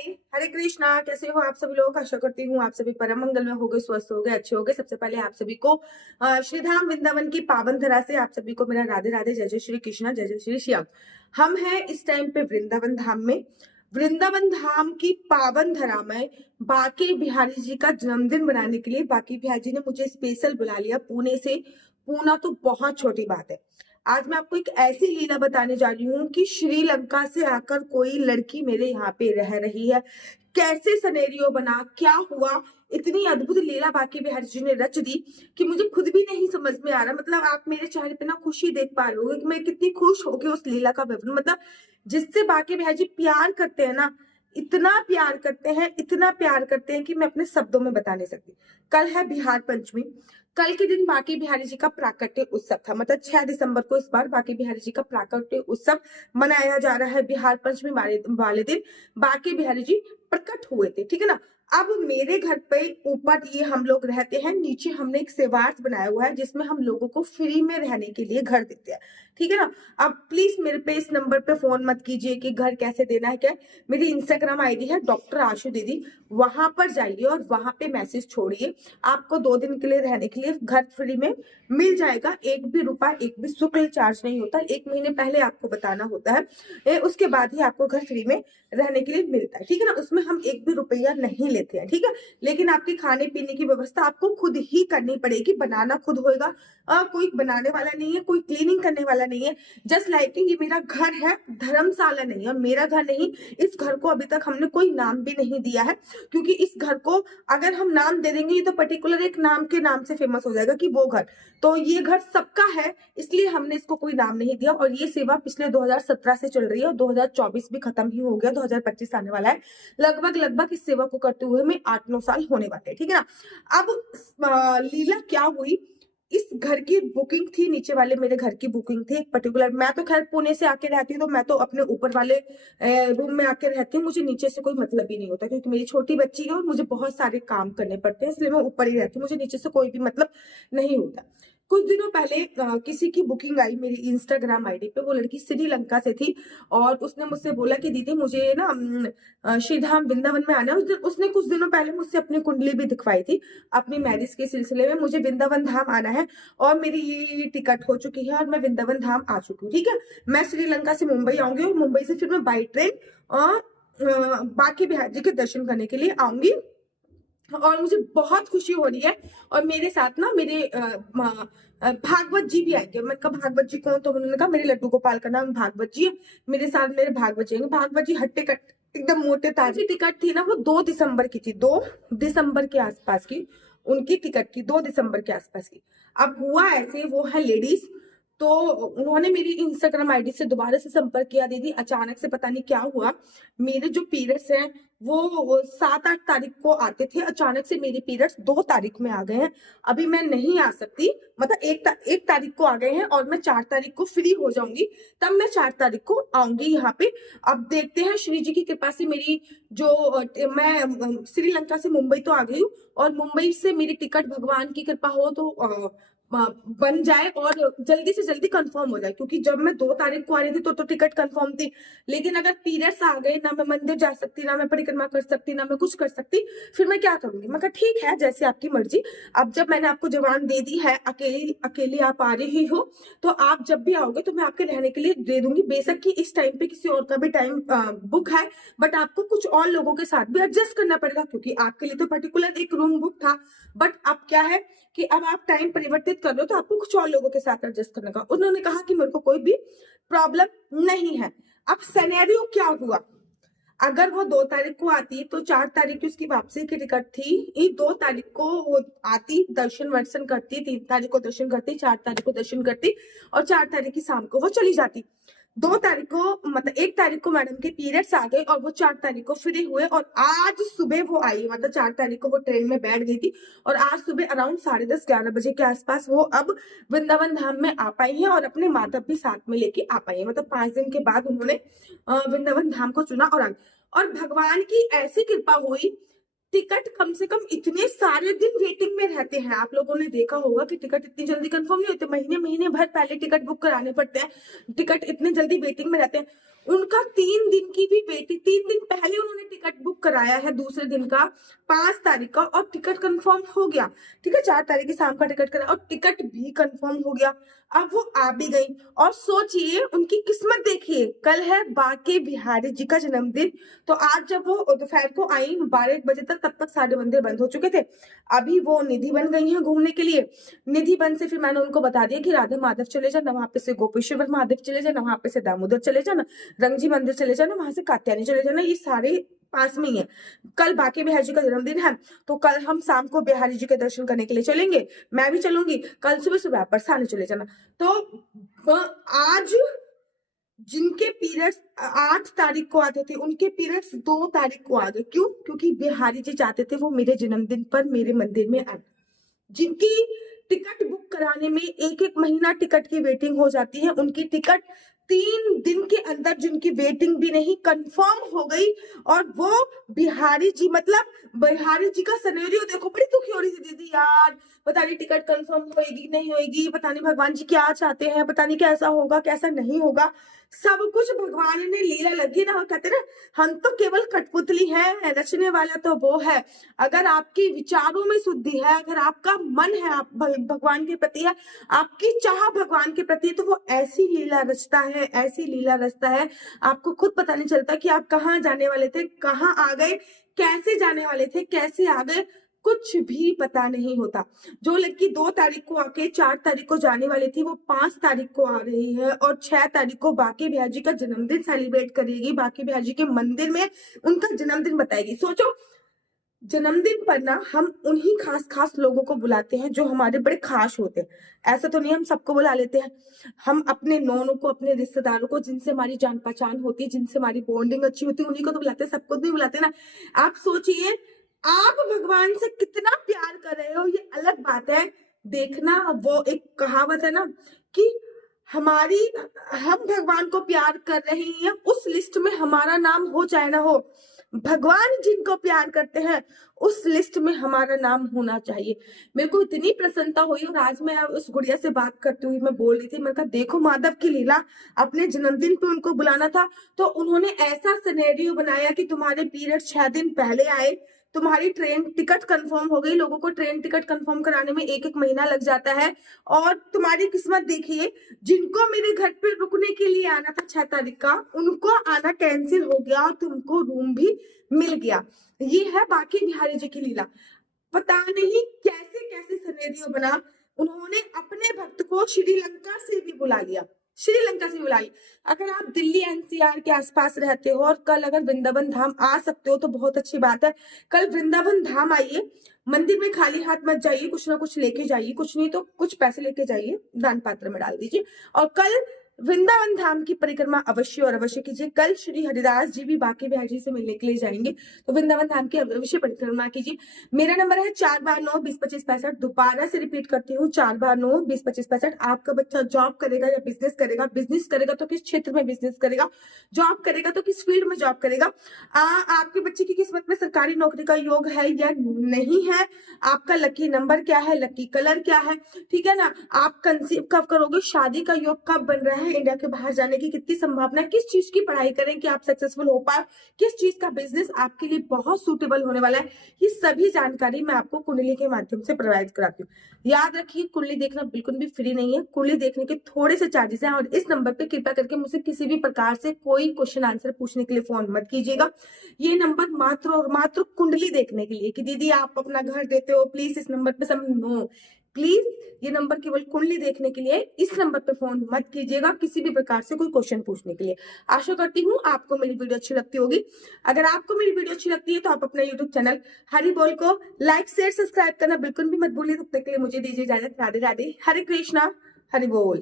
राधे। हरे कृष्णा। कैसे हो आप सभी लोग? आशा करती हूँ आप सभी परम मंगल में हो गए, स्वस्थ हो गए, अच्छे हो गए। सबसे पहले आप सभी को श्री धाम वृंदावन की पावन धरा से आप सभी को मेरा राधे राधे, जय जय श्री कृष्णा, जय जय श्री श्याम। हम हैं इस टाइम पे वृंदावन धाम में। वृंदावन धाम की पावन धरा में बांके बिहारी जी का जन्मदिन मनाने के लिए बांके बिहारी जी ने मुझे स्पेशल बुला लिया पुणे से। पूना तो बहुत छोटी बात है। आज मैं आपको एक ऐसी लीला बताने जा रही हूँ कि श्रीलंका से आकर कोई लड़की मेरे यहाँ पे रह रही है। कैसे सिनेरियो बना, क्या हुआ, इतनी अद्भुत लीला बांके बिहारी जी ने रच दी कि मुझे खुद भी नहीं समझ में आ रहा। मतलब आप मेरे चेहरे पे ना खुशी देख पा रहे हो कि मैं कितनी खुश हो गई उस लीला का विवरण। मतलब जिससे बांके बिहारी जी प्यार करते हैं ना, इतना प्यार करते हैं, इतना प्यार करते हैं कि मैं अपने शब्दों में बता नहीं सकती। कल है बिहार पंचमी। कल के दिन बांके बिहारी जी का प्राकट्य उत्सव था। मतलब 6 दिसंबर को इस बार बांके बिहारी जी का प्राकट्य उत्सव मनाया जा रहा है। बिहार पंचमी वाले दिन बांके बिहारी जी प्रकट हुए थे, ठीक है ना। अब मेरे घर पे ऊपर ये हम लोग रहते हैं, नीचे हमने एक सेवार्थ बनाया हुआ है जिसमें हम लोगों को फ्री में रहने के लिए घर देते हैं, ठीक है ना। अब प्लीज मेरे पे इस नंबर पे फोन मत कीजिए कि घर कैसे देना है क्या। मेरी इंस्टाग्राम आईडी है डॉक्टर आशु दीदी, वहां पर जाइए और वहां पे मैसेज छोड़िए। आपको 2 दिन के लिए रहने के लिए घर फ्री में मिल जाएगा। एक भी रुपया, एक भी शुल्क चार्ज नहीं होता। 1 महीने पहले आपको बताना होता है, उसके बाद ही आपको घर फ्री में रहने के लिए मिलता है, ठीक है ना। उसमें हम 1 भी रुपया नहीं लेते हैं, ठीक है। लेकिन आपके खाने पीने की व्यवस्था आपको खुद ही करनी पड़ेगी। बनाना खुद होगा, कोई बनाने वाला नहीं है, कोई क्लीनिंग करने वाला नहीं है। जस्ट लाइक ये मेरा घर है, धर्मशाला नहीं है, मेरा घर नहीं। इस घर को अभी तक हमने कोई नाम भी नहीं दिया है, क्योंकि इस घर को अगर हम नाम दे देंगे ये तो पर्टिकुलर एक नाम के नाम से फेमस हो जाएगा कि वो घर। तो ये घर सबका है, इसलिए हमने इसको कोई नाम नहीं दिया। और ये सेवा पिछले 2017 से चल रही है और 2024 भी खत्म ही हो गया, 2025 आने वाला है। लगभग लगभग इस सेवा को करते हुए में 8-9 साल होने वाले हैं, ठीक है ना। अब लीला क्या हुई, इस घर की बुकिंग थी, नीचे वाले मेरे घर की बुकिंग थी एक पर्टिकुलर। मैं तो खैर पुणे से आके रहती हूँ, तो मैं तो अपने ऊपर वाले रूम में आके रहती हूँ। मुझे नीचे से कोई मतलब ही नहीं होता, क्योंकि मेरी छोटी बच्ची है और मुझे बहुत सारे काम करने पड़ते हैं, इसलिए मैं ऊपर ही रहती हूँ। मुझे नीचे से कोई भी मतलब नहीं होता। कुछ दिनों पहले किसी की बुकिंग आई मेरी इंस्टाग्राम आईडी पे। वो लड़की श्रीलंका से थी और उसने मुझसे बोला कि दीदी मुझे ना श्रीधाम वृंदावन में आना है। उसने कुछ दिनों पहले मुझसे अपनी कुंडली भी दिखवाई थी अपनी मैरिज के सिलसिले में। मुझे वृंदावन धाम आना है और मेरी ये टिकट हो चुकी है और मैं वृंदावन धाम आ चुकी हूँ, ठीक है। मैं श्रीलंका से मुंबई आऊंगी और मुंबई से फिर मैं बाई ट्रेन बांके बिहारी जी के दर्शन करने के लिए आऊंगी। और मुझे बहुत खुशी हो रही है। और मेरे साथ ना मेरे भागवत जी भी आएंगे। मैंने कहा भागवत जी कौन? तो उन्होंने कहा मेरे लड्डू गोपाल का नाम भागवत जी है, मेरे साथ मेरे भागवत जी आएंगे। भागवत जी हट्टे कट एकदम मोटे ताजे। टिकट थी ना वो 2 दिसंबर की थी, 2 दिसंबर के आसपास की उनकी टिकट थी, 2 दिसंबर के आसपास की। अब हुआ ऐसे, वो है लेडीज, तो उन्होंने मेरी इंस्टाग्राम आईडी से दोबारा से संपर्क किया। दीदी अचानक से पता नहीं क्या हुआ, मेरे जो पीरियड्स हैं वो 7-8 तारीख को आते थे, अचानक से मेरे पीरियड्स 2 तारीख में आ गए हैं। अभी मैं नहीं आ सकती, मतलब एक तारीख को आ गए हैं और मैं 4 तारीख को फ्री हो जाऊंगी, तब मैं 4 तारीख को आऊंगी यहाँ पे। अब देखते हैं, श्री जी की कृपा से मेरी मैं श्रीलंका से मुंबई तो आ गई हूँ और मुंबई से मेरी टिकट भगवान की कृपा हो तो बन जाए और जल्दी से जल्दी कंफर्म हो जाए। क्योंकि जब मैं 2 तारीख को आ रही थी तो टिकट कंफर्म थी, लेकिन अगर पीरियड्स आ गए ना, मैं मंदिर जा सकती, ना मैं परिक्रमा कर सकती, ना मैं कुछ कर सकती, फिर मैं क्या करूंगी। मैं कहा ठीक है, जैसे आपकी मर्जी। अब जब मैंने आपको जवान दे दी है, अकेली अकेले आप आ रही हो, तो आप जब भी आओगे तो मैं आपके रहने के लिए दे दूंगी। बेशक कि इस टाइम पे किसी और का भी टाइम बुक है, बट आपको कुछ और लोगों के साथ भी एडजस्ट करना पड़ेगा, क्योंकि आपके लिए तो पर्टिकुलर एक रूम बुक था। बट अब क्या है कि अब आप टाइम परिवर्तित कर रहे हो, तो आपको कुछ और लोगों के साथ एडजस्ट करने का। उन्होंने कहा कि मेरे को कोई भी प्रॉब्लम नहीं है। अब सिनेरियो क्या हुआ, अगर वो 2 तारीख को आती तो 4 तारीख की उसकी वापसी की टिकट थी। ये 2 तारीख को वो आती, दर्शन वर्शन करती, 3 तारीख को दर्शन करती, 4 तारीख को दर्शन करती और 4 तारीख की शाम को वो चली जाती। 2 तारीख को मतलब 1 तारीख को मैडम के पीरियड्स आ गए और वो 4 तारीख को फ्री हुए और आज सुबह वो आई। मतलब 4 तारीख को वो ट्रेन में बैठ गई थी और आज सुबह अराउंड 10:30-11 बजे के आसपास वो अब वृंदावन धाम में आ पाई है और अपने माता भी साथ में लेके आ पाई है। मतलब 5 दिन के बाद उन्होंने वृंदावन धाम को चुना और और भगवान की ऐसी कृपा हुई, टिकट कम से कम इतने सारे दिन वेटिंग में रहते हैं। आप लोगों ने देखा होगा कि टिकट इतनी जल्दी कंफर्म नहीं होते, महीने महीने भर पहले टिकट बुक कराने पड़ते हैं, टिकट इतने जल्दी वेटिंग में रहते हैं। उनका 3 दिन की भी वेटिंग, 3 दिन पहले उन्होंने टिकट बुक बुक कराया है दूसरे दिन का 5 तारीख का और टिकट कंफर्म हो गया, ठीक है, 4 तारीख की शाम का टिकट करा और टिकट भी कंफर्म हो गया। अब वो आ भी गई और सोचिए उनकी किस्मत देखिए, कल है बाके बिहारी जी का जन्मदिन। तो आज जब वो दोपहर को आई 12-1 बजे तक, तब तक सारे मंदिर बंद हो चुके थे। अभी वो निधि बन गई हैं घूमने के लिए। निधि बन से फिर मैंने उनको बता दिया कि राधा माधव चले जाना, वहां पे से गोपेश्वर महादेव चले जाना, वहां पे से दामोदर चले जाना, रंगजी मंदिर चले जाना, वहां से कात्यायनी चले जाना, ये सारे पास में ही है। कल बाके बिहारी जी का जन्मदिन है तो कल हम शाम को बिहारी जी के दर्शन करने के लिए चलेंगे, मैं भी चलूंगी। कल सुबह सुबह बरसाने चले जाना। तो आज जिनके पीरियड्स 8 तारीख को आते थे उनके पीरियड्स 2 तारीख को आ गए। क्यों? क्योंकि बिहारी जी चाहते थे वो मेरे जन्मदिन पर मेरे मंदिर में आए। जिनकी टिकट बुक कराने में 1-1 महीना टिकट की वेटिंग हो जाती है, उनकी टिकट 3 दिन के अंदर जिनकी वेटिंग भी नहीं कंफर्म हो गई। और वो बिहारी जी, मतलब बिहारी जी का सिनेरियो देखो, बड़ी दुखी हो रही थी दीदी यार, पता नहीं टिकट कंफर्म होएगी नहीं होएगी, पता नहीं भगवान जी क्या चाहते हैं, पता नहीं कैसा होगा कैसा नहीं होगा। सब कुछ भगवान ने लीला लगी ना, कहते ना हम तो केवल कठपुतली हैं, रचने वाला तो वो है। अगर आपकी विचारों में शुद्धि है, अगर आपका मन है आप भगवान के प्रति है, आपकी चाह भगवान के प्रति, तो वो ऐसी लीला रचता है, ऐसी लीला रचता है, आपको खुद पता नहीं चलता कि आप कहाँ जाने वाले थे, कहाँ आ गए, कैसे जाने वाले थे, कैसे आ गए, कुछ भी पता नहीं होता। जो लड़की 2 तारीख को आके 4 तारीख को जाने वाली थी वो 5 तारीख को आ रही है और 6 तारीख को बाके बिहारी जी का जन्मदिन सेलिब्रेट करेगी, बाके बिहारी जी के मंदिर में उनका जन्मदिन बताएगी। सोचो, जन्मदिन पर ना हम उन्हीं खास खास लोगों को बुलाते हैं जो हमारे बड़े खास होते हैं। ऐसा तो नहीं हम सबको बुला लेते हैं। हम अपने नौनों को, अपने रिश्तेदारों को, जिनसे हमारी जान पहचान होती है, जिनसे हमारी बॉन्डिंग अच्छी होती है, उन्हीं को तो बुलाते हैं, सबको नहीं बुलाते ना। आप सोचिए, आप भगवान से कितना प्यार कर रहे हो, ये अलग बात है। देखना, वो एक कहावत है ना कि हमारी हम भगवान को प्यार कर रहे हैं, उस लिस्ट में हमारा नाम हो चाहे ना हो, भगवान जिनको प्यार करते हैं उस लिस्ट में हमारा नाम होना चाहिए। मेरे को इतनी प्रसन्नता हुई और आज मैं उस गुड़िया से बात करती हुई मैं बोल रही थी, मैंने कहा देखो माधव की लीला, अपने जन्मदिन पे उनको बुलाना था तो उन्होंने ऐसा सिनेरियो बनाया कि तुम्हारे पीरियड 6 दिन पहले आए, तुम्हारी ट्रेन टिकट कंफर्म हो गई। लोगों को ट्रेन टिकट कंफर्म कराने में 1-1 महीना लग जाता है और तुम्हारी किस्मत देखिए, जिनको मेरे घर पे रुकने के लिए आना था 6 तारीख का, उनको आना कैंसिल हो गया और तुमको रूम भी मिल गया। ये है बाके बिहारी जी की लीला। पता नहीं कैसे कैसे सिनेरियो बना, उन्होंने अपने भक्त को श्रीलंका से भी बुला लिया, श्रीलंका से बुलाई। अगर आप दिल्ली एनसीआर के आसपास रहते हो और कल अगर वृंदावन धाम आ सकते हो तो बहुत अच्छी बात है। कल वृंदावन धाम आइए, मंदिर में खाली हाथ मत जाइए, कुछ ना कुछ लेके जाइए, कुछ नहीं तो कुछ पैसे लेके जाइए, दान पात्र में डाल दीजिए और कल वृंदावन धाम की परिक्रमा अवश्य और अवश्य कीजिए। कल श्री हरिदास जी भी बाके बिहारी जी से मिलने के लिए जाएंगे तो वृंदावन धाम की अवश्य परिक्रमा कीजिए। मेरा नंबर है 4/9-20-25-65। दोबारा से रिपीट करती हूँ, 4/9-20-25-65। आपका बच्चा जॉब करेगा या बिजनेस करेगा, बिजनेस करेगा तो किस क्षेत्र में बिजनेस करेगा, जॉब करेगा तो किस फील्ड में जॉब करेगा, आपके बच्चे की किस्मत में सरकारी नौकरी का योग है या नहीं है, आपका लकी नंबर क्या है, लकी कलर क्या है, ठीक है ना, आप कंसीव कब करोगे, शादी का योग कब बन रहा है, इंडिया के बाहर जाने की कितनी संभावना है, किस चीज की पढ़ाई करें कि आप सक्सेसफुल हो पाए, किस चीज का बिजनेस आपके लिए बहुत सूटेबल होने वाला है, ये सभी जानकारी मैं आपको कुंडली के माध्यम से प्रोवाइड कराती हूँ। याद रखिए, कुंडली देखना बिल्कुल भी फ्री नहीं है, कुंडली देखने के थोड़े से चार्जेस हैं और इस नंबर पे कृपया करके मुझसे किसी भी प्रकार से कोई क्वेश्चन आंसर पूछने के लिए फोन मत कीजिएगा। ये नंबर मात्र और मात्र कुंडली देखने के लिए कि दीदी आप अपना घर देते हो, प्लीज इस नंबर पे सब नो, प्लीज ये नंबर केवल कुंडली देखने के लिए, इस नंबर पे फोन मत कीजिएगा किसी भी प्रकार से कोई क्वेश्चन पूछने के लिए। आशा करती हूँ आपको मेरी वीडियो अच्छी लगती होगी। अगर आपको मेरी वीडियो अच्छी लगती है तो आप अपना यूट्यूब चैनल हरि बोल को लाइक शेयर सब्सक्राइब करना बिल्कुल भी मत भूलिए। तब तक के लिए मुझे दीजिए इजाजत। राधे राधे, हरे कृष्णा, हरि बोल।